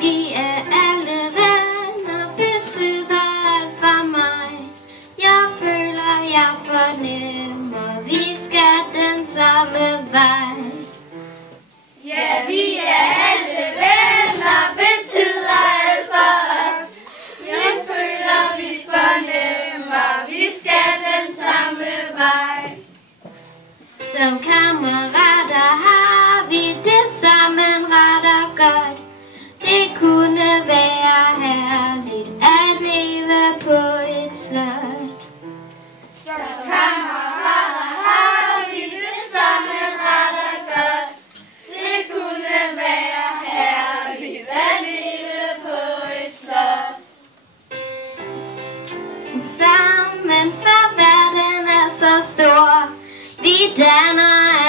Vi er alle venner, betyder alt for mig. Jeg føler, jeg fornemmer, vi skal den samme vej. Ja, vi er alle venner, betyder alt for os. Jeg føler, vi fornemmer, vi skal den samme vej. Som kammerater har vi det sammen ret og godt. Det kunne være herligt at leve på et slot. Som kammerater har vi det sammen ret og godt. Det kunne være herligt at leve på et slot. Sammen, for verden er så stor. Vi danner